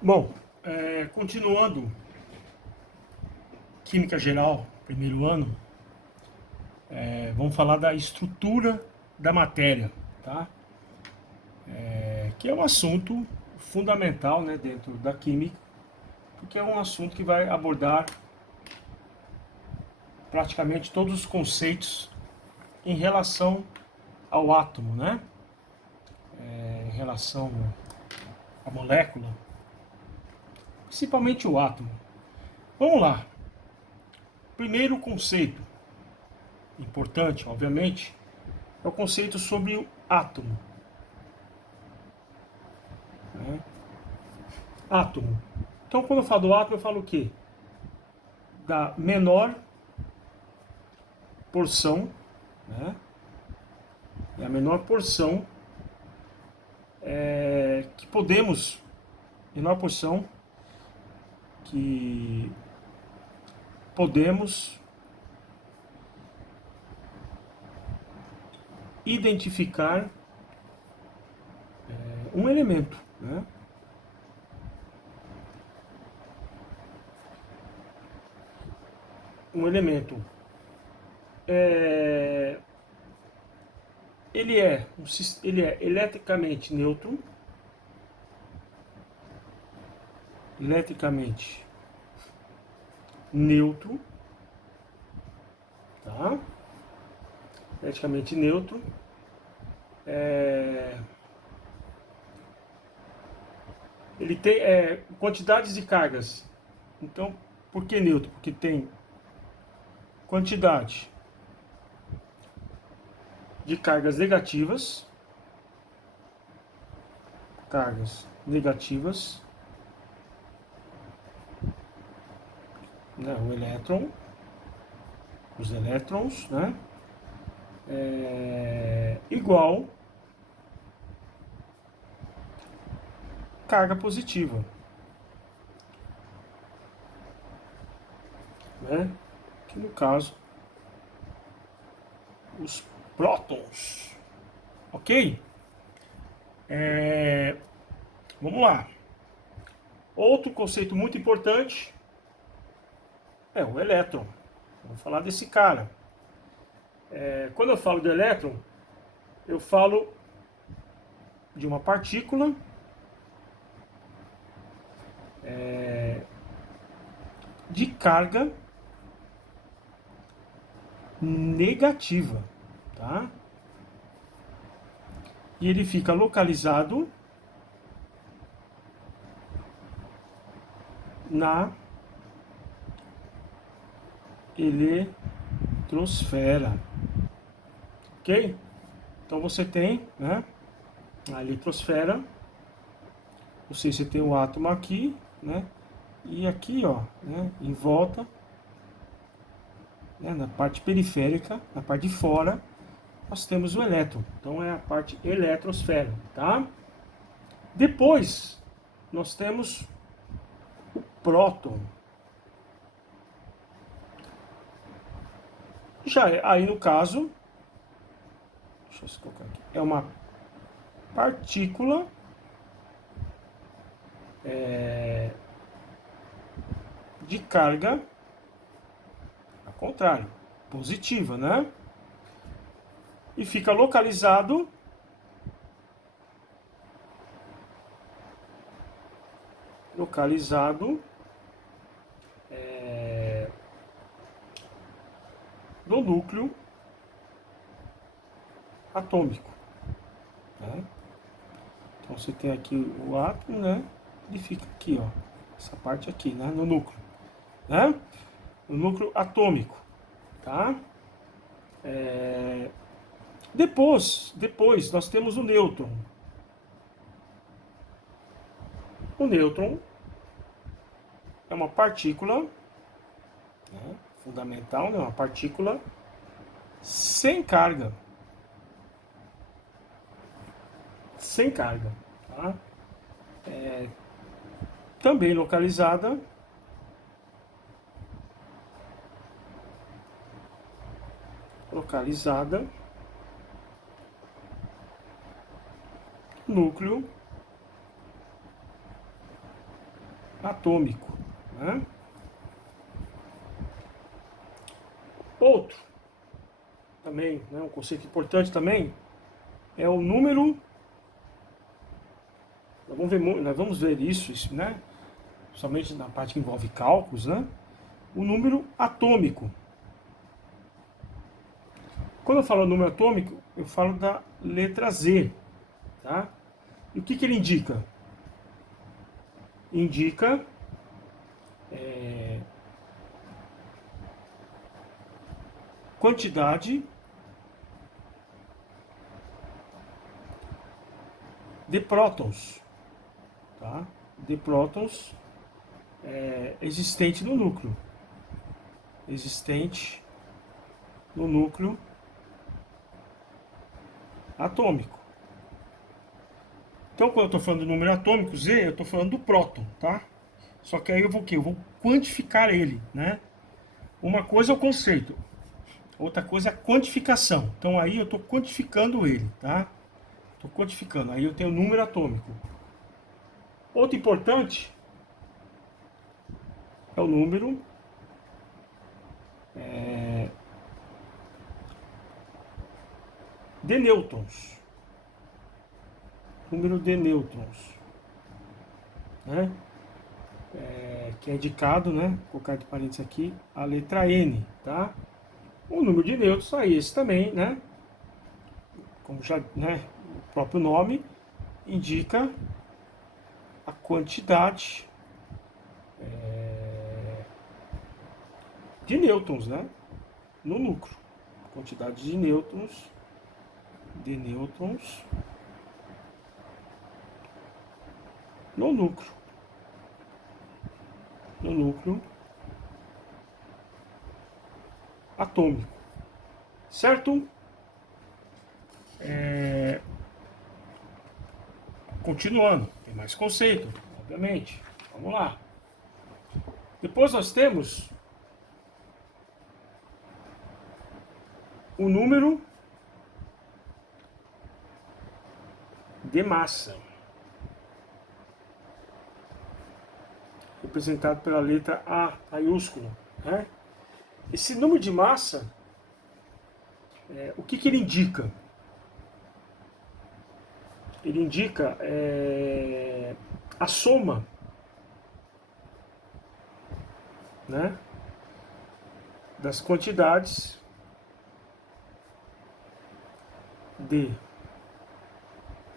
Bom, continuando, Química Geral, primeiro ano, vamos falar da estrutura da matéria, tá? Que é um assunto fundamental, né, dentro da química, porque é um assunto que vai abordar praticamente todos os conceitos em relação ao átomo, né? Em relação à molécula, principalmente o átomo. Vamos lá. Primeiro conceito importante, obviamente, é o conceito sobre o átomo, né? Átomo. Então, quando eu falo do átomo, eu falo o quê? Da menor porção, né? É a menor porção que podemos, menor porção que podemos identificar um elemento, né? Um elemento. É, ele é eletricamente neutro, eletricamente neutro, tá? Eletricamente neutro. É, ele tem quantidades de cargas. Então, por que neutro? Porque tem quantidade de cargas negativas, né, o elétron, os elétrons, né, igual carga positiva, né, que no caso os prótons, ok? Vamos lá. Outro conceito muito importante é o elétron. Vamos falar desse cara. Quando eu falo do elétron, eu falo de uma partícula de carga negativa, tá? E ele fica localizado na eletrosfera, ok? Então você tem, né, a eletrosfera, ou seja, você tem o átomo aqui, né, e aqui, ó, né, em volta, né, na parte periférica, na parte de fora, nós temos o elétron. Então é a parte eletrosfera, tá? Depois nós temos o próton. Já aí no caso, deixa eu colocar aqui, é uma partícula de carga ao contrário, positiva, né? E fica localizado no núcleo atômico, né? Então você tem aqui o átomo, né? Ele fica aqui, ó, essa parte aqui, né? No núcleo, né? No núcleo atômico, tá? Depois nós temos o nêutron. O nêutron é uma partícula, né, fundamental, né, uma partícula sem carga. Sem carga. Tá? Também localizada no núcleo atômico, né? Outro, também, né, um conceito importante também, é o número, nós vamos ver isso, né? Somente na parte que envolve cálculos, né? O número atômico. Quando eu falo número atômico, eu falo da letra Z, tá? E o que ele indica? Indica quantidade de prótons, tá? De prótons existente no núcleo. Existente no núcleo atômico. Então, quando eu estou falando do número atômico Z, eu estou falando do próton, tá? Só que aí eu vou o quê? Eu vou quantificar ele, né? Uma coisa é o conceito, outra coisa é a quantificação. Então aí eu estou quantificando ele, tá? Estou quantificando, aí eu tenho o número atômico. Outro importante é o número de nêutrons. Número de nêutrons, né? Que é indicado, né? Vou colocar entre parênteses aqui, a letra N, tá? O número de nêutrons aí, esse também, né? Como já, né? O próprio nome indica a quantidade de nêutrons, né? No núcleo. Quantidade de nêutrons no núcleo. No núcleo atômico. Certo? Continuando, tem mais conceito, obviamente. Vamos lá. Depois nós temos o número de massa, representado pela letra A maiúscula, né? Esse número de massa, o que ele indica? Ele indica a soma, né, das quantidades de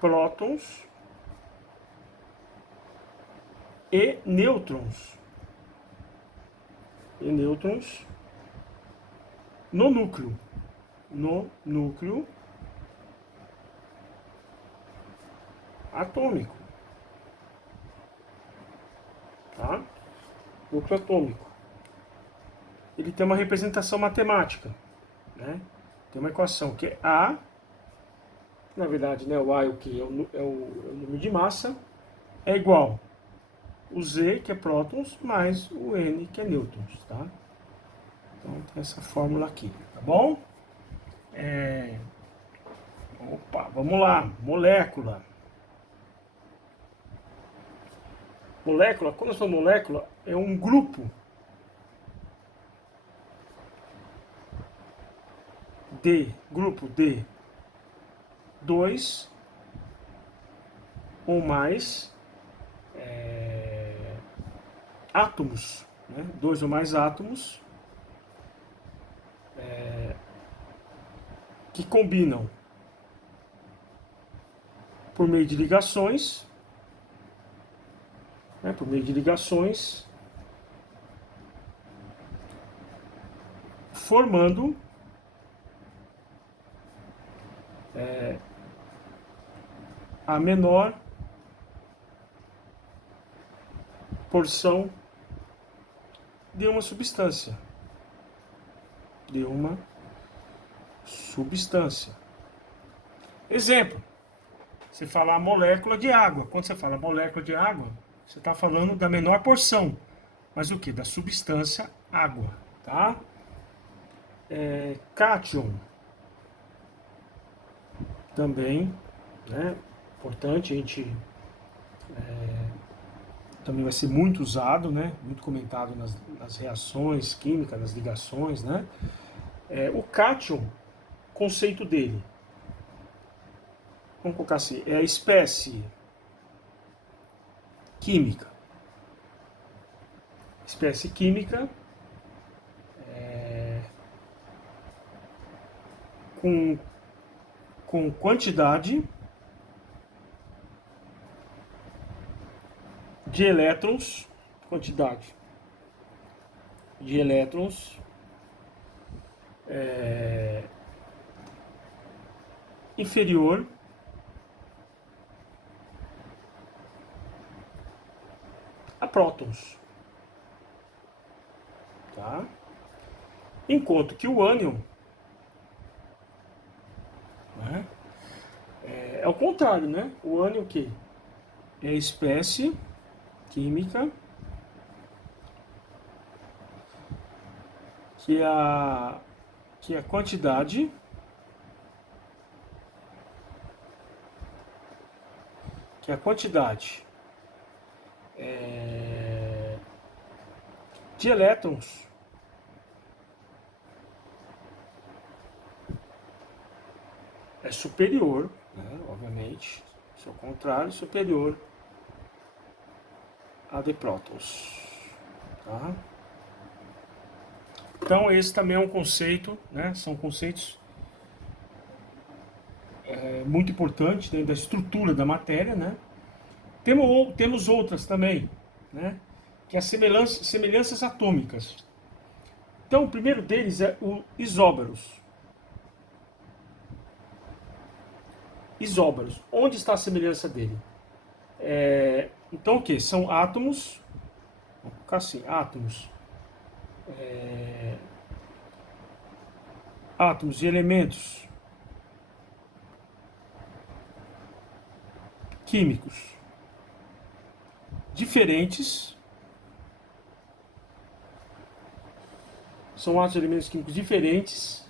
prótons e nêutrons no núcleo atômico, tá? Núcleo atômico. Ele tem uma representação matemática, né? Tem uma equação que é A, na verdade, né, o A é o que? É o número de massa, é igual o Z, que é prótons, mais o N, que é nêutrons, tá? Então tem essa fórmula aqui, tá bom? Opa, vamos lá, molécula. Molécula, quando eu sou molécula, é um grupo de dois ou mais átomos, né? Dois ou mais átomos que combinam por meio de ligações, né? Por meio de ligações, formando a menor porção de uma substância. De uma substância. Exemplo, você fala a molécula de água. Quando você fala molécula de água, você está falando da menor porção. Mas o que? Da substância água, tá? Cátion também, né? Importante a gente também vai ser muito usado, né? Muito comentado nas reações químicas, nas ligações, né? O cátion, conceito dele, vamos colocar assim, é a espécie química. Espécie química com, com quantidade de elétrons, quantidade de elétrons inferior a prótons, tá? Enquanto que o ânion, né, é o contrário, né? O ânion o quê? É a espécie química que a quantidade de elétrons é superior, né, obviamente, se é o contrário, superior a de prótons. Tá? Então esse também é um conceito, né, são conceitos muito importantes dentro da estrutura da matéria, né? Temos outras também, né, que é as semelhanças atômicas. Então o primeiro deles é o isóbaros. Isóbaros. Onde está a semelhança dele? Então o que? São átomos, vamos colocar assim, átomos de elementos químicos diferentes, são átomos de elementos químicos diferentes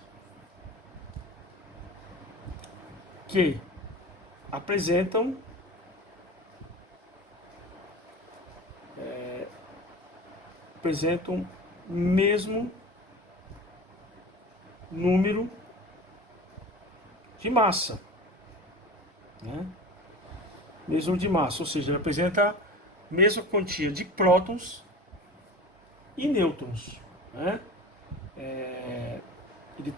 que apresentam mesmo número de massa, né? Mesmo de massa, ou seja, ele apresenta a mesma quantia de prótons e nêutrons, né? Ele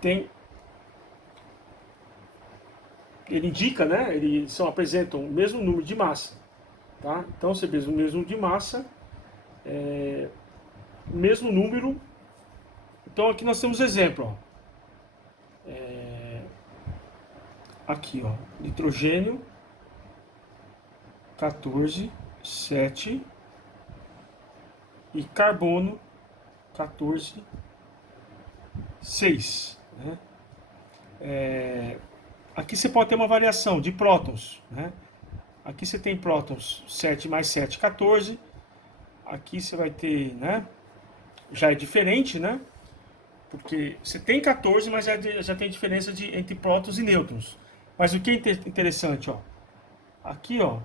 ele indica, né? Eles apresentam o mesmo número de massa, tá? Então você vê o mesmo de massa, mesmo número. Então aqui nós temos exemplo, ó. Aqui, ó, nitrogênio 14, 7 e carbono 14, 6. Né? Aqui você pode ter uma variação de prótons. Né? Aqui você tem prótons 7 mais 7, 14. Aqui você vai ter, né? Já é diferente, né? Porque você tem 14, mas já tem diferença entre prótons e nêutrons. Mas o que é interessante, ó. Aqui, ó,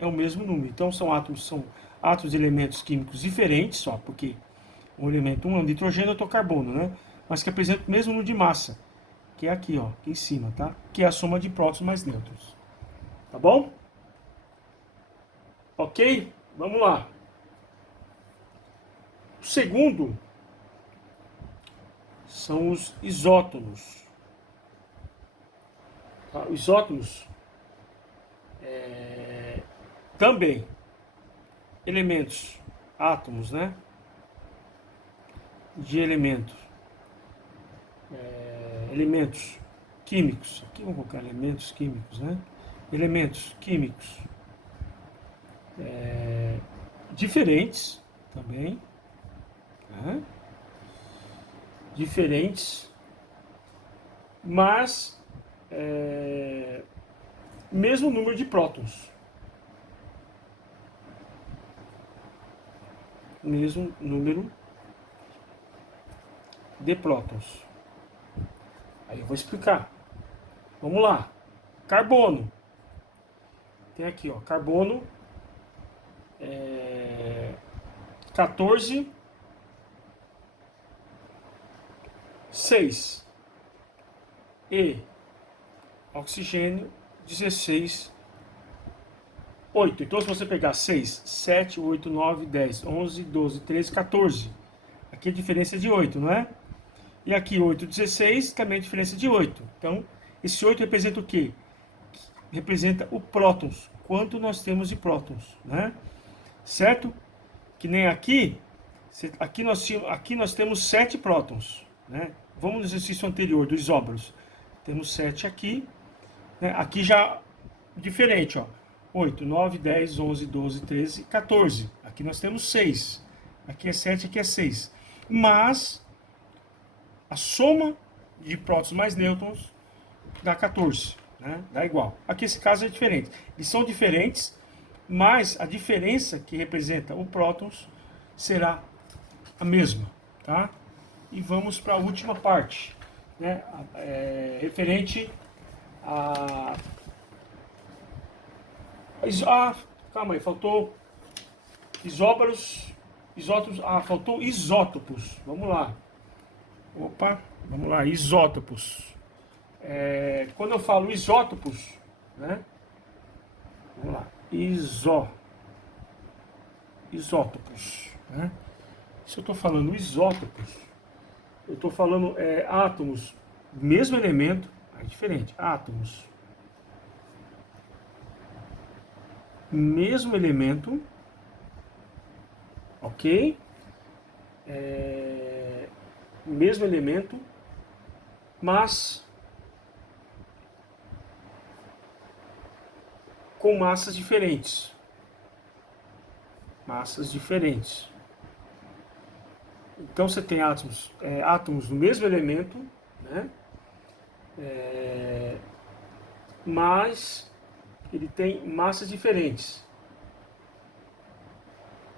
é o mesmo número. Então são átomos de elementos químicos diferentes, só porque um elemento, um é o nitrogênio, outro é o carbono, né? Mas que apresenta o mesmo número de massa, que é aqui, ó, aqui em cima, tá? Que é a soma de prótons mais nêutrons. Tá bom? Ok? Vamos lá. O segundo são os isótonos. Tá? Os isótonos também elementos, átomos, né? De elementos químicos. Aqui vamos colocar elementos químicos, né? Elementos químicos diferentes também, né? Diferentes, mas mesmo número de prótons. Mesmo número de prótons. Aí eu vou explicar. Vamos lá. Carbono. Tem aqui, ó, carbono 14, 6 e oxigênio 16, 8. Então, se você pegar 6, 7, 8, 9, 10, 11, 12, 13, 14, aqui a diferença é de 8, não é? E aqui 8, 16, também a diferença é de 8. Então, esse 8 representa o quê? Representa o prótons. Quanto nós temos de prótons, né? Certo? Que nem aqui, aqui nós temos 7 prótons, né? Vamos no exercício anterior, do isóbaros. Temos 7 aqui, né? Aqui já diferente, ó. 8, 9, 10, 11, 12, 13, 14. Aqui nós temos 6. Aqui é 7, aqui é 6. Mas a soma de prótons mais nêutrons dá 14, né? Dá igual. Aqui esse caso é diferente. Eles são diferentes, mas a diferença que representa o prótons será a mesma, tá? E vamos para a última parte, né? Referente a... calma aí, faltou isóbaros, isótopos, faltou isótopos, vamos lá. Opa, vamos lá, isótopos. Quando eu falo isótopos, né? Vamos lá, isótopos, né? Se eu estou falando isótopos, eu estou falando átomos, mesmo elemento, é diferente, átomos, mesmo elemento, ok? Mesmo elemento, mas com massas diferentes. Massas diferentes. Então você tem átomos do mesmo elemento, né? Mas ele tem massas diferentes.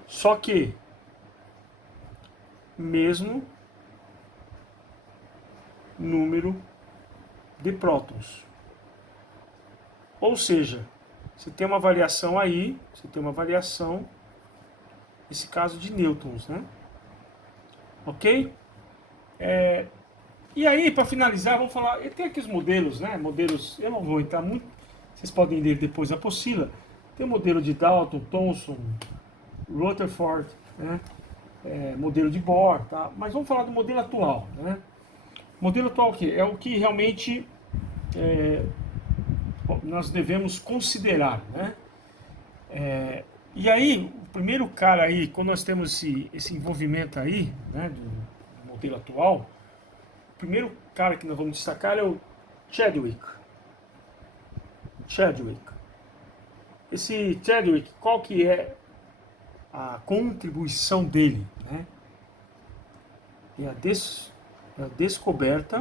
Só que mesmo número de prótons. Ou seja, você tem uma variação aí, esse caso de nêutrons, né? Ok? E aí, para finalizar, vamos falar, tem aqui os modelos, né? Modelos, eu não vou entrar muito, vocês podem ler depois a apostila. Tem o modelo de Dalton, Thomson, Rutherford, né? Modelo de Bohr, tá? Mas vamos falar do modelo atual, né? O modelo atual é o que realmente nós devemos considerar, né? E aí, o primeiro cara aí, quando nós temos esse envolvimento aí, né, do modelo atual, o primeiro cara que nós vamos destacar é o Chadwick. Esse Chadwick, qual que é a contribuição dele, né? É a descoberta,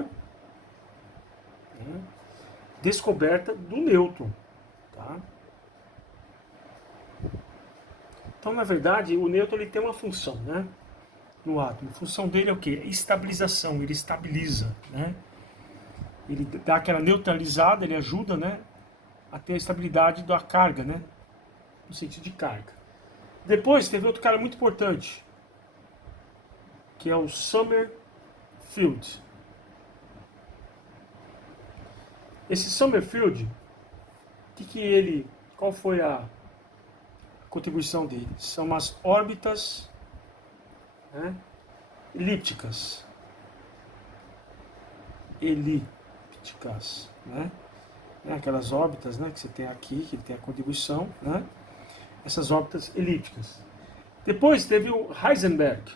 né? Descoberta do nêutron, tá? Então, na verdade, o nêutron ele tem uma função, né? No átomo. A função dele é o quê? Estabilização, ele estabiliza, né? Ele dá aquela neutralizada, ele ajuda, né, a ter a estabilidade da carga, né? No sentido de carga. Depois teve outro cara muito importante, que é o Summerfield. Esse Summerfield, qual foi a contribuição dele? São as órbitas, né, elípticas, né? Aquelas órbitas, né, que você tem aqui, que tem a contribuição, né? Essas órbitas elípticas. Depois teve o Heisenberg.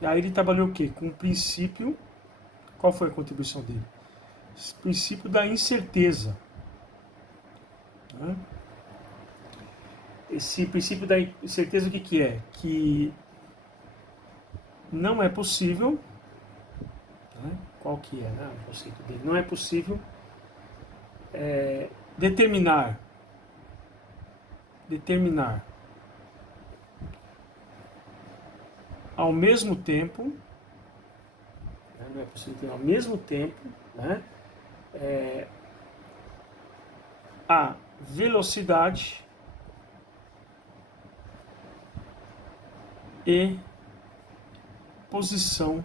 Aí ele trabalhou o quê? Com o princípio. Qual foi a contribuição dele? Esse princípio da incerteza, né? Esse princípio da incerteza, o que é? Que não é possível, né? Qual que é, né, o conceito dele? Não é possível determinar ao mesmo tempo, né? Não é possível ter ao mesmo tempo, né, a velocidade e posição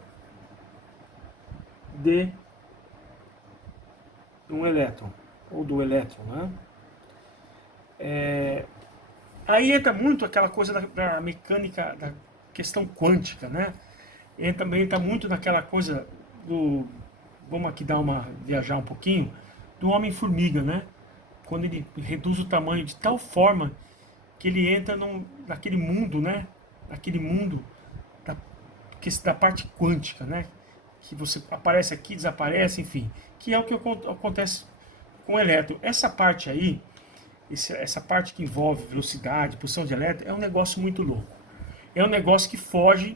de um elétron, ou do elétron, né? Aí entra muito aquela coisa da mecânica, da questão quântica, né? Também entra muito naquela coisa do, vamos aqui viajar um pouquinho, do Homem-Formiga, né? Quando ele reduz o tamanho de tal forma que ele entra naquele mundo, né? Naquele mundo da parte quântica, né? Que você aparece aqui, desaparece, enfim. Que é o que acontece com o elétron. Essa parte aí, essa parte que envolve velocidade, posição de elétron, é um negócio muito louco. É um negócio que foge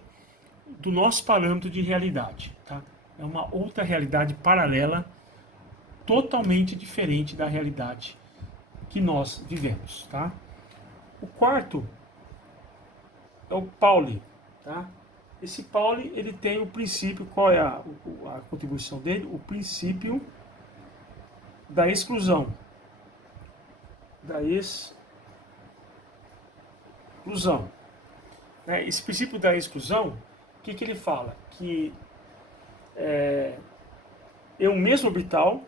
do nosso parâmetro de realidade, tá? É uma outra realidade paralela, totalmente diferente da realidade que nós vivemos, tá? O quarto é o Pauli, tá? Esse Pauli, ele tem o princípio, qual é a contribuição dele? O princípio da exclusão. Da exclusão. Né? Esse princípio da exclusão, o que ele fala? Que é um mesmo orbital,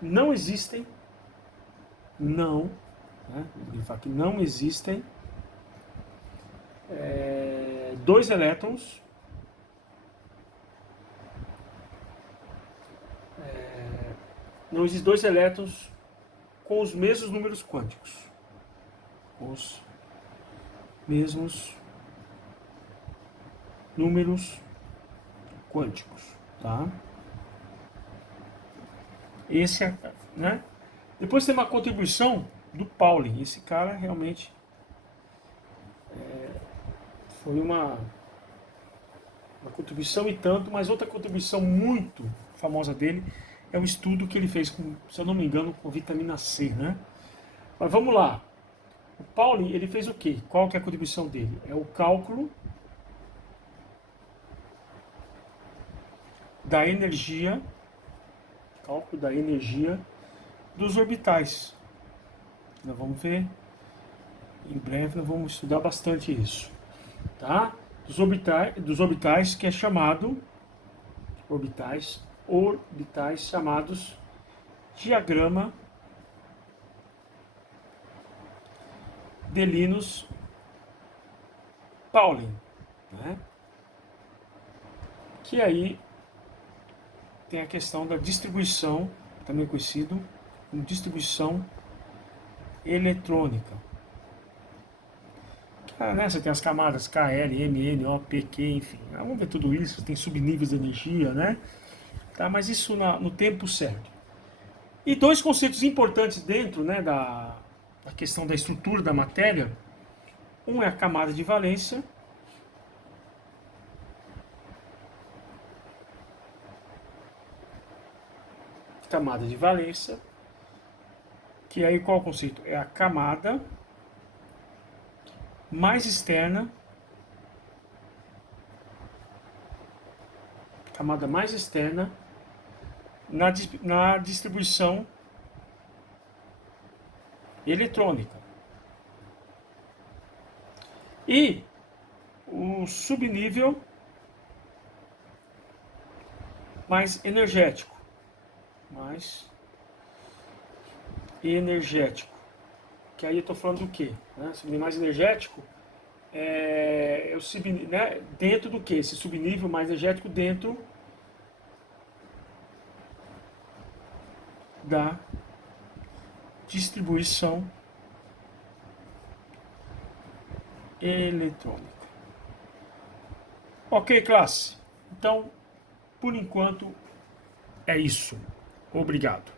não existem, né? Ele fala que não existem dois elétrons não existem dois elétrons com os mesmos números quânticos. Os mesmos números quânticos, tá? Esse é, né? Depois tem uma contribuição do Pauli. Esse cara realmente foi uma contribuição e tanto, mas outra contribuição muito famosa dele é o estudo que ele fez, se eu não me engano, com vitamina C, né? Mas vamos lá. O Pauli, ele fez o quê? Qual que é a contribuição dele? É o cálculo da energia, dos orbitais. Nós vamos ver, em breve nós vamos estudar bastante isso, tá? Dos orbitais que é chamado, orbitais chamados diagrama de Linus-Pauling, né? Que aí tem a questão da distribuição, também conhecido como distribuição eletrônica. Né, você tem as camadas K, L, M, N, O, P, Q, enfim. Vamos ver tudo isso, tem subníveis de energia, né? Tá, mas isso no tempo certo. E dois conceitos importantes dentro, né, da questão da estrutura da matéria. Um é a camada de valência. Camada de valência. Que aí qual é o conceito? É a camada mais externa. Camada mais externa na distribuição eletrônica. E o subnível mais energético. Que aí eu estou falando do quê? Né? Subnível mais energético é o né? Dentro do que? Esse subnível mais energético dentro da distribuição eletrônica. Ok, classe? Então, por enquanto, é isso. Obrigado.